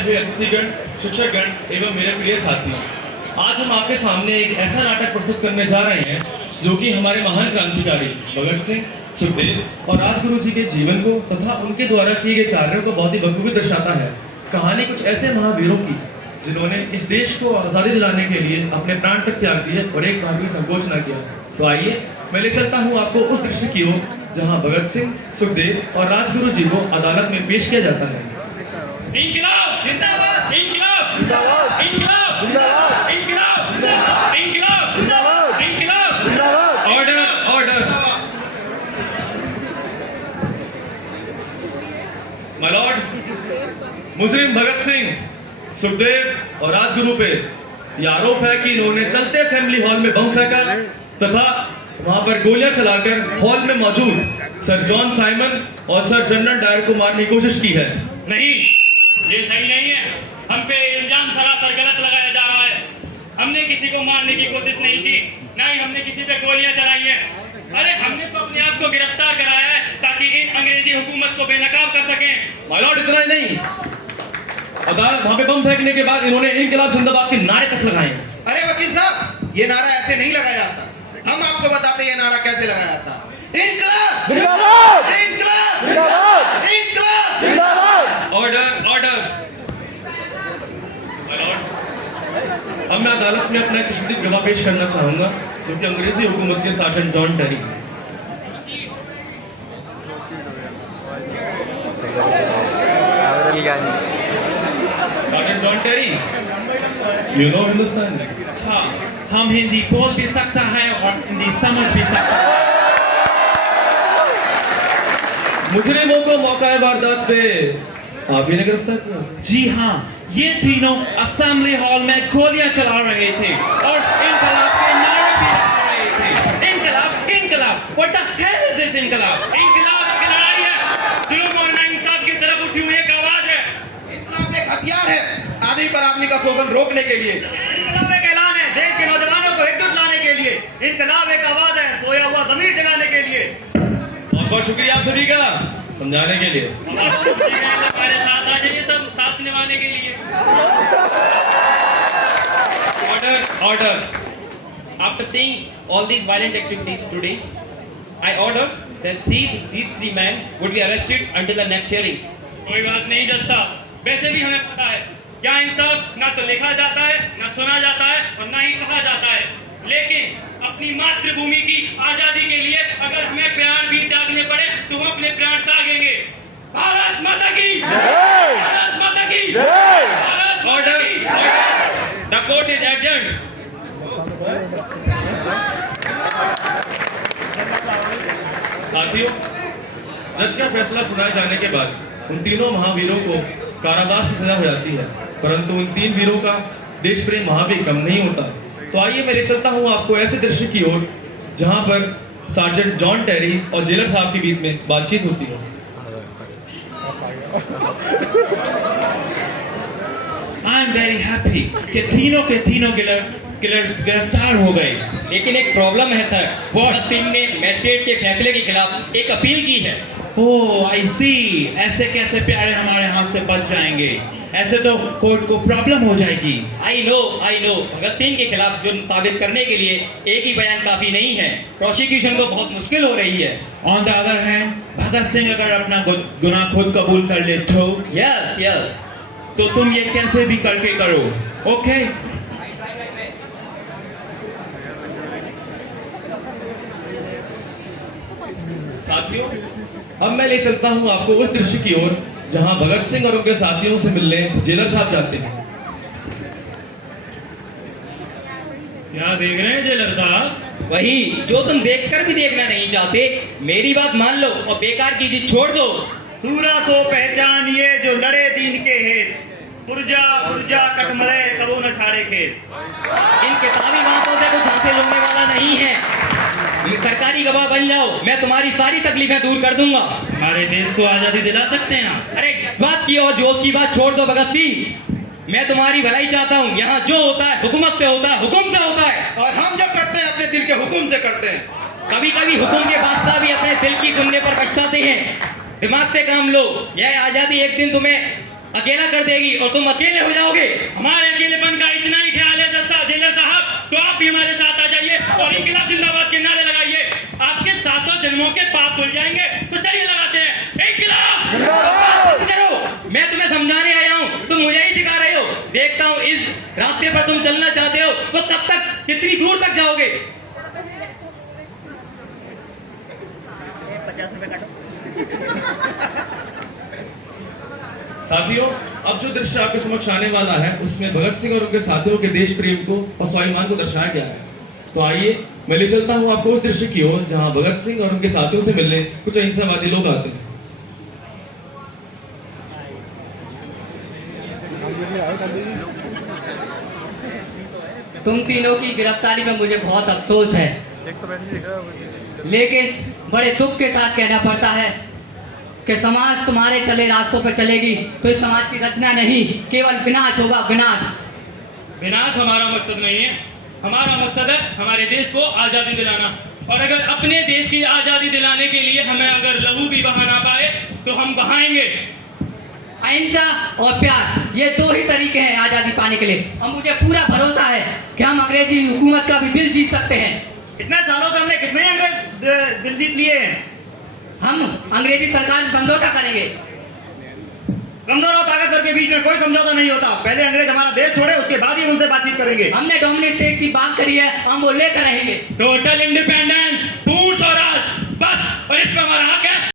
आए हुए अतिथिगण, शिक्षकगण एवं मेरे प्रिय साथियों, आज हम आपके सामने एक ऐसा नाटक प्रस्तुत करने जा रहे हैं जो कि हमारे महान क्रांतिकारी भगत सिंह, सुखदेव और राजगुरु जी के जीवन को तथा उनके द्वारा किए गए कार्यों को बहुत ही बखूबी दर्शाता है। कहानी कुछ ऐसे महावीरों की जिन्होंने इस देश को आज़ादी दिलाने के लिए अपने प्राण तक त्याग दिए और एक बार भी संकोच न किया। तो आइए मैं ले चलता हूँ आपको उस दृश्य की ओर जहाँ भगत सिंह, सुखदेव और राजगुरु जी को अदालत में पेश किया जाता है। इंकलाब जिंदाबाद, इंकलाब जिंदाबाद, इंकलाब जिंदाबाद, इंकलाब जिंदाबाद, इंकलाब जिंदाबाद, इंकलाब जिंदाबाद। Order order. माय लॉर्ड, मुजरिम भगत सिंह, सुखदेव और राजगुरु पे यह आरोप है कि इन्होंने चलते असेंबली हॉल में बम फेंका तथा वहां पर गोलियां चलाकर हॉल में मौजूद सर जॉन साइमन और सर जनरल डायर को मारने की कोशिश की है। नहीं, ये सही नहीं है। हम पे इल्जाम सरासर गलत लगाया जा रहा है। हमने किसी को मारने की कोशिश नहीं की, ना ही हमने किसी पे गोलियां चलाई हैं। अरे हमने तो अपने आप को गिरफ्तार कराया है ताकि इन अंग्रेजी हुकूमत को बेनकाब कर सकें। माय लॉर्ड, इतना ही नहीं, अदालत वहां पे बम फेंकने के बाद इन्होंने इनकलाब जिंदाबाद के नारे तक लगाए। अरे वकील साहब, ये नारा ऐसे नहीं लगाया जाता। हम आपको बताते ये नारा कैसे लगाया जाता। इनकलाब जिंदाबाद, इनकलाब जिंदाबाद, इनकलाब जिंदाबाद। Order order. माय लॉर्ड, अब मैं अदालत में अपना एक चश्मदीद गवाह पेश करना चाहूंगा जो कि अंग्रेजी हुकूमत के sergeant John Terry. Sergeant John Terry, you know Hindustan? हाँ, हम हिंदी बोल भी सकता है और हिंदी समझ भी सकता है। मुजरिमों को मौका वारदात पे आप ही ने गिरफ्तार किया? जी हाँ, ये तीनों असेंबली हॉल में गोलियां चला रहे थे और इनकलाब के नारे भी लगा रहे थे। इनकलाब, इनकलाब, what the hell is this इनकलाब? इंकलाब की लड़ाई है, जुल्म और नाइंसाफ की तरफ उठी हुई एक आवाज है। इनकलाब एक हथियार है आदमी पर आदमी का शोषण रोकने के लिए। इंकलाब एक ऐलान है देश के नौजवानों को एकजुट लाने के लिए। इंकलाब एक आवाज है सोया हुआ ज़मीर जगाने के लिए। बहुत बहुत शुक्रिया आप सभी का समझाने के लिए। हमारे साथ आ जाइए, सब साथ निभाने के लिए। Order, order. After seeing all these violent activities today, I order that these three men would be arrested until the next hearing. कोई बात नहीं जज साहब, वैसे भी हमें पता है यहाँ इंसाफ ना तो लिखा जाता है, ना सुना जाता है और ना ही कहा जाता है। लेकिन अपनी मातृभूमि की आजादी के लिए अगर हमें प्राण भी त्यागने पड़े तो हम अपने प्राण त्यागेंगे। भारत माता की जय! भारत माता की जय! भारत माता Order, की order. The court is adjourned. साथियों, जज का फैसला सुनाए जाने के बाद उन तीनों महावीरों को कारावास की सजा हो जाती है, परंतु उन तीन वीरों का देश प्रेम वहां भी कम नहीं होता। तो आइए मैं ले चलता हूं आपको ऐसे दृश्य की ओर जहां पर सार्जेंट जॉन टेरी और जेलर साहब के बीच में बातचीत होती है। आई एम वेरी हैप्पी कि तीनों के तीनों किलर्स गिरफ्तार हो गए। लेकिन एक प्रॉब्लम है सर, भगत सिंह ने मजिस्ट्रेट के फैसले के खिलाफ एक अपील की है। ओह आई सी, ऐसे कैसे प्यारे हमारे हाथ से बच जाएंगे? ऐसे तो कोर्ट को प्रॉब्लम हो जाएगी। आई नो, भगत सिंह के खिलाफ जुर्म साबित करने के लिए एक ही बयान काफी नहीं है। प्रोसिक्यूशन को बहुत मुश्किल हो रही है। On the other hand, Bhagat Singh अगर अपना गुनाह खुद कबूल कर ले तो यस, तो तुम ये कैसे भी करके करो, ओके? साथियों, अब मैं ले चलता हूं आपको उस दृश्य की ओर जहां भगत सिंह और उनके साथियों से मिलने जेलर साहब जाते हैं। क्या देख रहे हैं जेलर साहब? वही जो तुम देखकर भी देखना नहीं चाहते। मेरी बात मान लो और बेकार की जिद छोड़ दो। सूरा को पहचानिए जो लड़े दीन के हेत, पुरजा पुरजा कटमरे कबो न छाड़े खेत। इन किताबी बातों से कुछ हासिल होने वाला नहीं है। सरकारी गवाह बन जाओ, मैं तुम्हारी सारी तकलीफें दूर कर दूंगा। हमारे देश को आजादी दिला सकते हैं आप? अरे बात की और जोश की बात छोड़ दो भगत सिंह। मैं तुम्हारी भलाई चाहता हूँ। यहाँ जो होता है हुकूमत से होता है, हुकुम से होता है। और हम जो करते हैं अपने दिल के हुक्म से करते हैं। कभी कभी हुकुम के बादशाह भी अपने दिल की सुनने पर पछताते हैं। दिमाग से काम लो। यह आजादी एक दिन तुम्हें अकेला कर देगी और तुम अकेले हो जाओगे। हमारे अकेलेपन का इतना ही ख्याल है जेलर साहब, तो आप भी हमारे साथ आ जाइए और इंकलाब जिंदाबाद के नारे लगाइए। आपके 700 जन्मों के पाप धुल जाएंगे। तो चलिए लगाते हैं इंकलाब बकवास मत करो, मैं तुम्हें समझाने आया हूँ, तुम मुझे ही सिखा रहे हो। देखता हूँ इस रास्ते पर तुम चलना चाहते हो तो कब तक, कितनी दूर तक जाओगे। साथियों, अब जो दृश्य आपके समक्ष आने वाला है उसमें भगत सिंह और उनके साथियों के देश प्रेम को और स्वाभिमान को दर्शाया गया है। तो आइए मैं ले चलता हूं आपको उस दृश्य की ओर जहां भगत सिंह और उनके साथियों से मिलने कुछ अहिंसावादी लोग आते हैं। तुम तीनों की गिरफ्तारी में मुझे बहुत अफसोस है, लेकिन बड़े दुख के साथ कहना पड़ता है कि समाज तुम्हारे चले रास्तों पर चलेगी तो इस समाज की रचना नहीं, केवल विनाश होगा, विनाश। विनाश हमारा मकसद नहीं है, हमारा मकसद है हमारे देश को आजादी दिलाना। और अगर अपने देश की आजादी दिलाने के लिए हमें अगर लहू भी बहाना पाए तो हम बहाएंगे। अहिंसा और प्यार, ये दो ही तरीके हैं आजादी पाने के लिए। और मुझे पूरा भरोसा है कि हम अंग्रेजी हुकूमत का भी दिल जीत सकते हैं। इतने सालों से हमने कितने अंग्रेज दिल जीत लिए हैं। हम अंग्रेजी सरकार से समझौता करेंगे। कमजोर और ताकतवर के बीच में कोई समझौता नहीं होता। पहले अंग्रेज हमारा देश छोड़े, उसके बाद ही उनसे बातचीत करेंगे। हमने डोमिनेट स्टेट की बात करी है, हम वो लेकर रहेंगे। टोटल इंडिपेंडेंस, पूर्ण स्वराज, बस। और इसमें हमारा हक है।